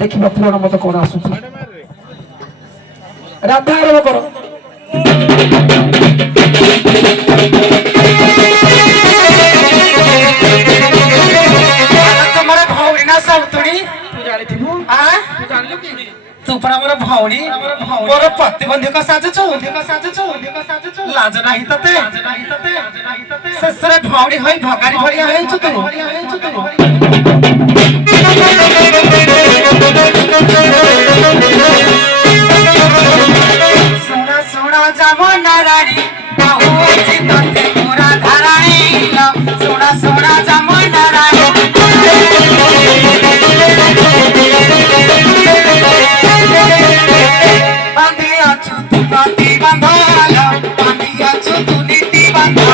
देखिबा पुराण मत कोन आसु राधा आरंभ करो तुम्हारे भौरी ना सब तुड़ी तू जानी थी वो हां तू जान लो की तू पर हमर भौरी मोर प्रतिबंध का साजचो लाज नाही तते ससरे भौरी होई भगारी भरिया है तू सोना सोना जामो नाराणी बाहुची तते मोरा धाराणी सोना सोना जामो नाराणी बांधी अछु तू बांधी बांधाला बांधी अछु तू नीति बांधा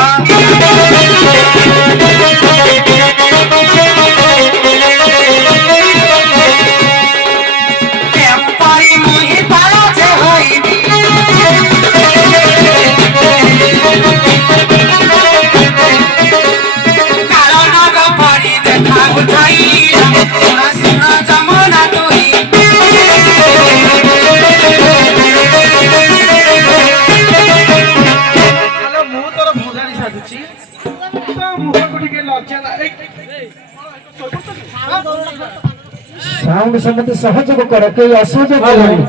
साउंड समते सहयोग कर के असहयोग करनी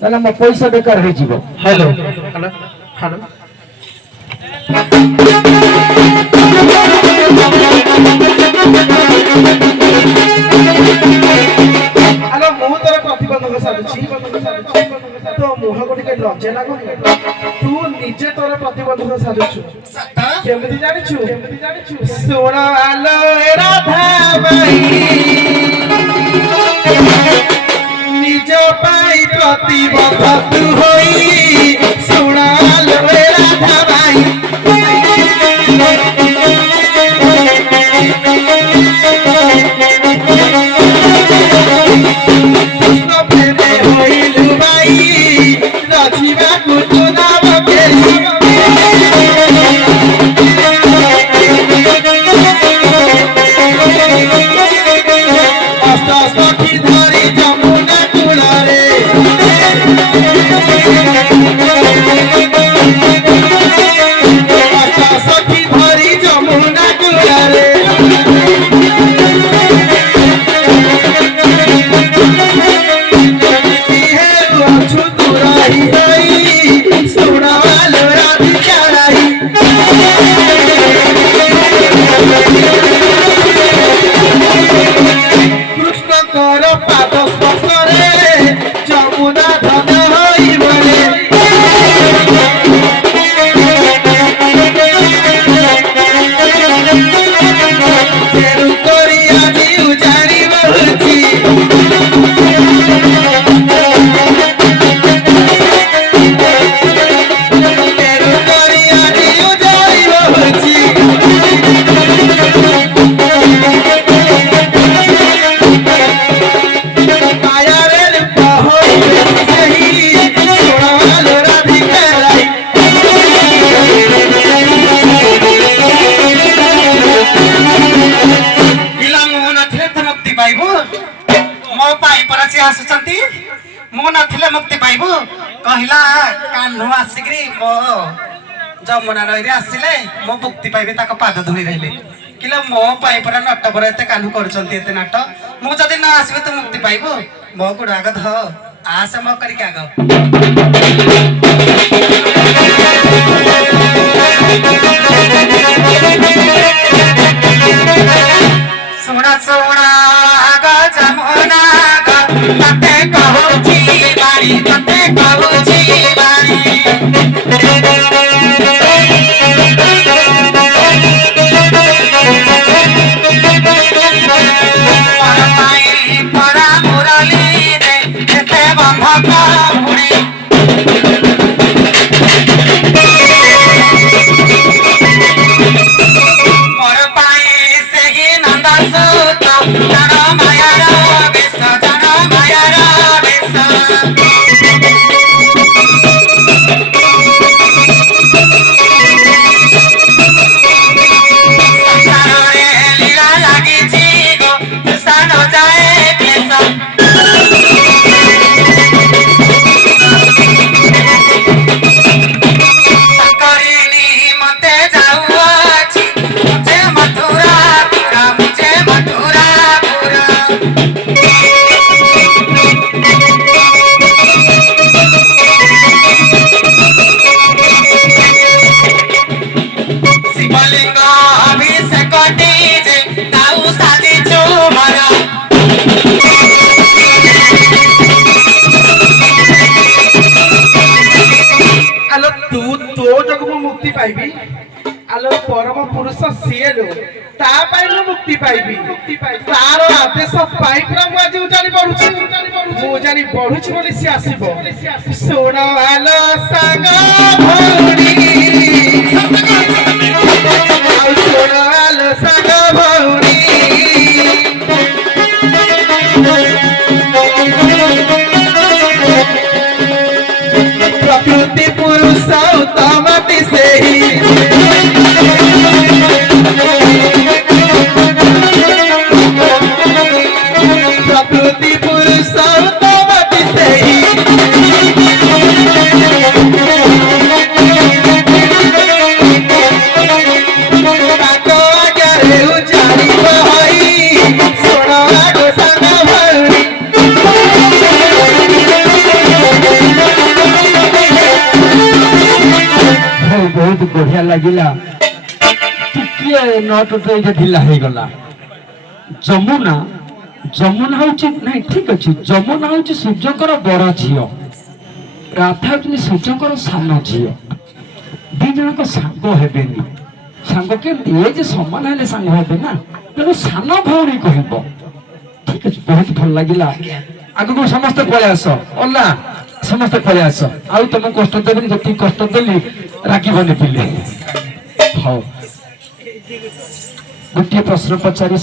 तला म पैसा बेकार हे जीव हेलो हेलो हेलो हेलो मु तोर प्रतिबंधक साधुची तो मुह को टिके लज्जा लागो तू निजे तोर प्रतिबंधक साधुछु केमिति जानिछु सोना आलो राधा बाई निज पाई प्रतिबंध तू होई सोना आलो राधा बाई कृष्ण प्रेमे होइलु बाई राजीवा को नाम केली सखी धरी जमुना कूଳରେ सखी धरी जमुना कूଳରେ अछु तुराई रही सुनाल राधिका रही कृष्ण कर पाद स्पर्शरे जमुना धन होई बने तेरु करी आजी उजाड़ी बहुची तेरु करी आजी उजाड़ी बहुची आसुचंती मो नथिले मुक्ति पाइबु कहिला कान्हु आसिग्री मो जमुना नईरे आसिले मो मुक्ति पाइबे ताको पाद धुई रहले किला मो पाइ परा नट पर एते कान्हु करचंती एते नाट मु जदी न आसीबे त मुक्ति पाइबु मो गुड आग ध आस मो करी के आग सोना सोना आग जमुना तते कहूची बाड़ी तते कहूची बाड़ी परमाई परा मुरली रे एते बंधक भुड़ी परपाई से ही नंदा सुत जन माया रा बेस जन माया रा बेस ପାଇବି ଆଲୋ ପରମ ପୁରୁଷ ସିଏ ଲୋ ତା ପାଇଁ ମୁଁ ମୁକ୍ତି ପାଇବି ତାର ଆଦେଶ ପାଇ ପୁରା ମୁଁ ଆଜି ଜାଣି ପଢୁଛି ବୋଲି ସିଏ ଆସିବ ଶୁଣ ଆଲୋ ସାଙ୍ଗ ଭଉଣୀ ଆଉ ଶୁଣ ଆଲୋ ସାଙ୍ଗ ଭଉଣୀ ପ୍ରକୃତି ପୁରୁଷ ଉତ୍ତମତି ସେହି ପ୍ରକୃତି ପୁରୁଷ ଉତ୍ତମତି ସେହି ତାଙ୍କ ଆଗରେ ଉଜାଡ଼ିବ ହୋଇ ଶୁଣ ଆଗ ସାଙ୍ଗ ଭଉଣୀ ବହୁତ ବଢିଆ ଲାଗିଲା ଟିକେ ନଟରେ ଏଇଟା ଢିଲା ହେଇଗଲା ଯମୁନା ହଉଛି ନାଇଁ ଠିକ ଅଛି ଯମୁନା ହଉଛି ସୂର୍ଯ୍ୟଙ୍କର ବଡ ଝିଅ ରାଧା ହଉଛନ୍ତି ସୂର୍ଯ୍ୟଙ୍କର ସାନ ଝିଅ ଦି ଜଣଙ୍କ ସାଙ୍ଗ ହେବେନି ସାଙ୍ଗ କେମିତି ଏ ଯେ ସମାନ ହେଲେ ସାଙ୍ଗ ହେବେ ନା ତେଣୁ ସାନ ଭଉଣୀ କହିବ ଠିକ ଅଛି ବହୁତ ଭଲ ଲାଗିଲା ଆଗକୁ ସମସ୍ତେ ପଳେଇ ଆସ ଅଲା ସମସ୍ତେ ପଳେଇ ଆସ ଆଉ ତମକୁ କଷ୍ଟ ଦେବେନି ଯେତିକି କଷ୍ଟ ଦେଲି ରାଗିବନି ପିଲେ ହଉ ଗୋଟିଏ ପ୍ରଶ୍ନ ପଚାରି